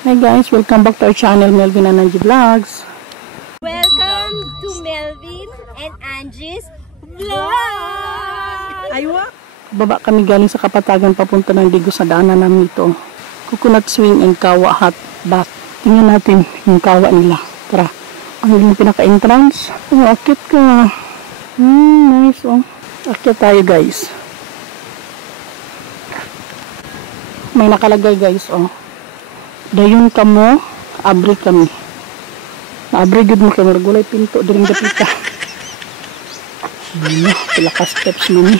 Hi guys, welcome back to our channel, Melvin and Angie Vlogs. Welcome to Melvin and Angie's Vlog! Aywa! Baba kami galing sa Kapatagan papunta ng Digos sa daanan namin ito. Coconut swing and kawa hot bath. Tingnan natin yung kawa nila. Tara, ang yung pinaka-entrance. Oh, akit ka. Nice oh. Akit tayo guys. May nakalagay guys oh. Dayon kamo, abri kami. Abri gud mo kami gulay pinto diring dapita. Pila ka steps nini.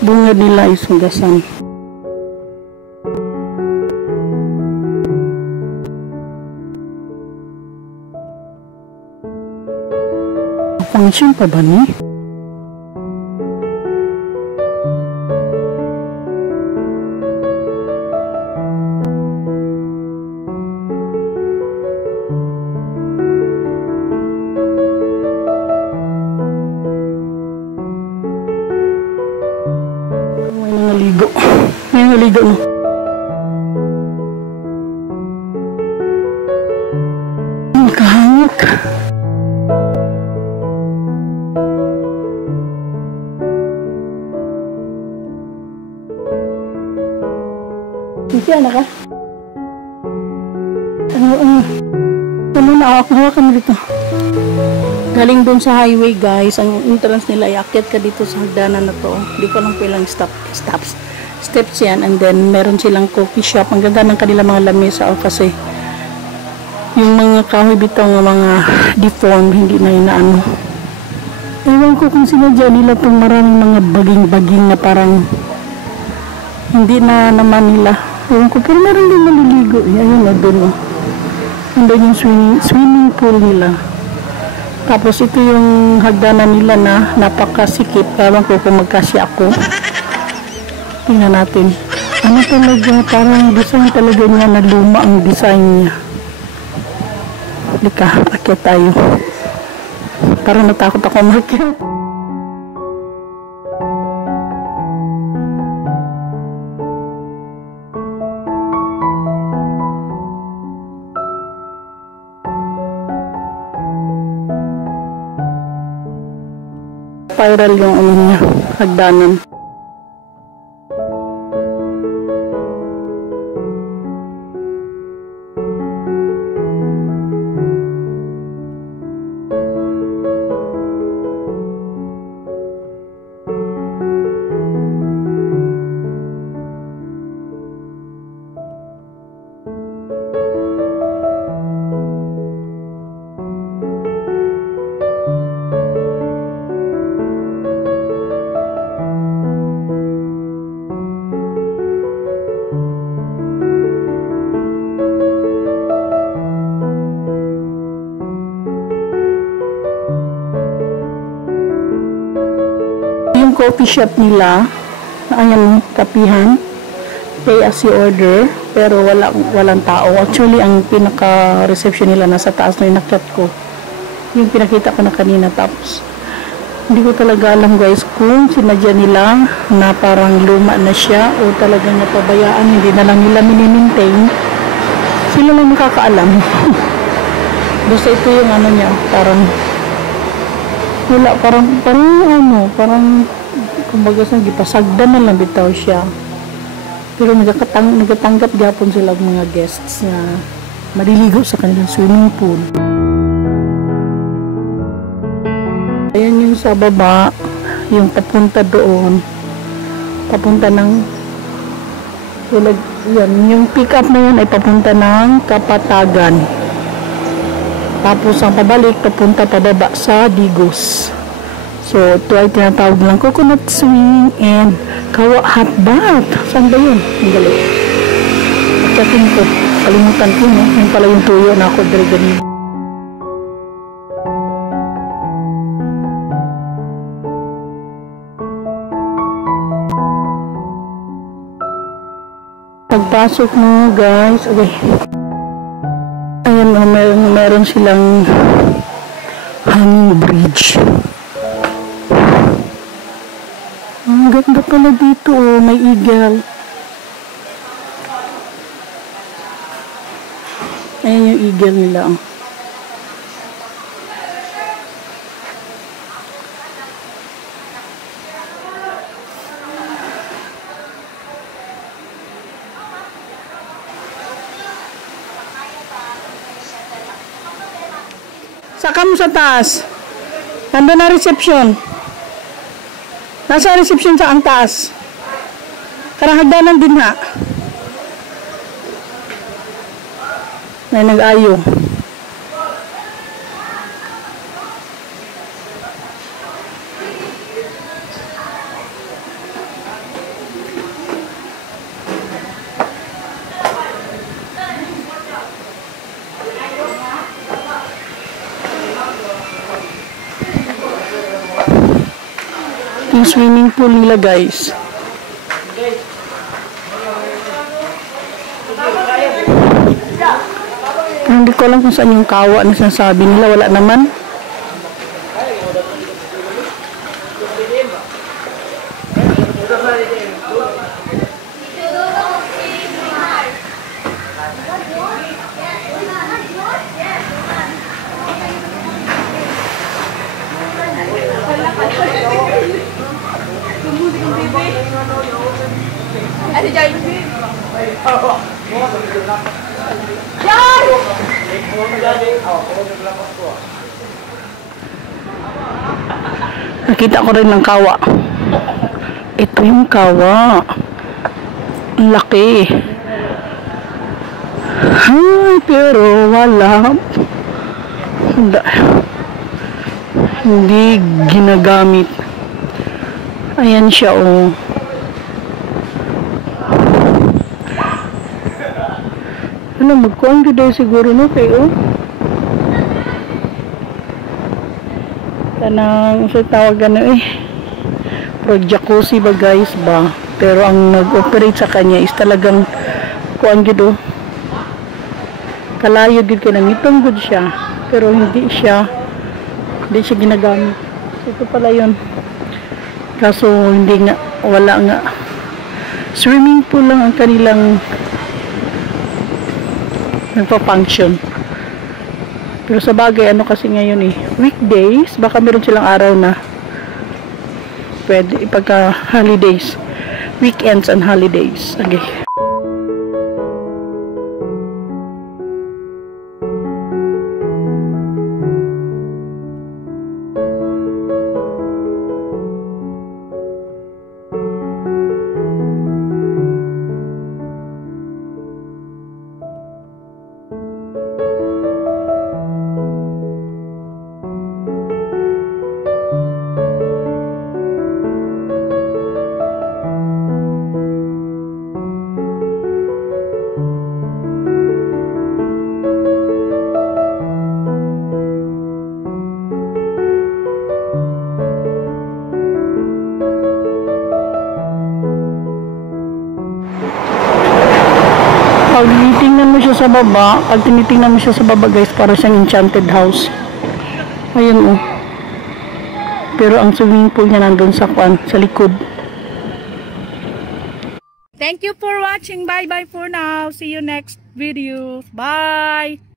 Bunga nila ay sugasan. Function pa ba ni? May nangaligo. May nangaligo no. Makahangak. Siya na ka? Ano na ako hawakan dito. Galing doon sa highway guys, ang entrance nila ay akyat ka dito sa hagdanan na to. Hindi ko lang pilang steps yan, and then meron silang coffee shop. Ang ganda ng kanila mga lamesa kasi yung mga kahoy bitaw ng mga deformed, hindi na inaano. Ewan ko kung sinadya nila itong maraming mga baging-baging na parang hindi na naman nila. Ewan ko, pero meron din maliligo. Ayun na doon oh. Andun yung swimming pool nila. Tapos ito yung hagdanan nila na napakasikip. Ewan ko kung magkasya ako. Tingnan natin. Ano talaga, parang design talaga niya na luma ang design niya. Lika, akyat tayo. Parang natakot ako umakyat. Spiral yung ano niya, hagdanan. Yung coffee shop nila, ayan, kapihan, pay as you order, pero walang tao. Actually, ang pinaka-reception nila nasa taas na inakyat ko. Yung pinakita ko na kanina. Tapos, hindi ko talaga alam guys kung sinadya nila na parang luma na siya o talagang napabayaan, hindi na lang nila minimaintain. Sila lang makakaalam. Basta ito yung ano niya, parang wala, parang kumbaga sa gipasagdan na lang bitaw siya. Pero nagatanggap gapon sila mga guests na maliligo sa kanilang swimming pool. Ayan yung sa baba, yung papunta doon, papunta ng yan, yung pick up na yan ay papunta ng Kapatagan. Tapos ang pabalik, papunta pababa sa Digos. So, ito ay tinatawag lang coconut swing and kawa hot bath. Saan ba yun? Ang galit. Pagkakin ko, kalimutan ko, no? Yung pala yung tuyo na ako dari ganun. Pagpasok mo, guys, okay. Ayan, meron silang hanging bridge. Ang ganda pala dito, oh. May eagle. Ayan yung eagle nila, oh. Saka mo sa taas. Nandun na reception. Nasa reception sa ang taas. Karang hagdanan din ha. May nag-ayo. Yung swimming pool nila, guys. Hindi ko alam kung saan yung kawa na sinasabi nila. Wala naman. Nakita ko rin ng kawa. Ito yung kawa. Ang laki. Ay, pero wala. Hindi ginagamit. Ayan siya, oh. Ano, magkuhan ka dahil siguro, no, kayo? Kanang, sa tawag ano, projacuzzi ba, guys, ba? Pero ang nag-operate sa kanya is talagang, kuhan gito, kalayo gito ka nang itong good siya. Pero hindi siya ginagamit. Ito pala yun. Kaso, hindi nga, wala nga. Swimming pool lang ang kanilang nagpa-function. Pero sa bagay, ano kasi ngayon weekdays, baka meron silang araw na pwede ipagka holidays, weekends and holidays. Okay. Pag tinitingnan mo siya sa baba, guys, para siyang enchanted house. Ayun, oh. Pero ang swimming pool niya nandun sa likod. Thank you for watching. Bye-bye for now. See you next video. Bye!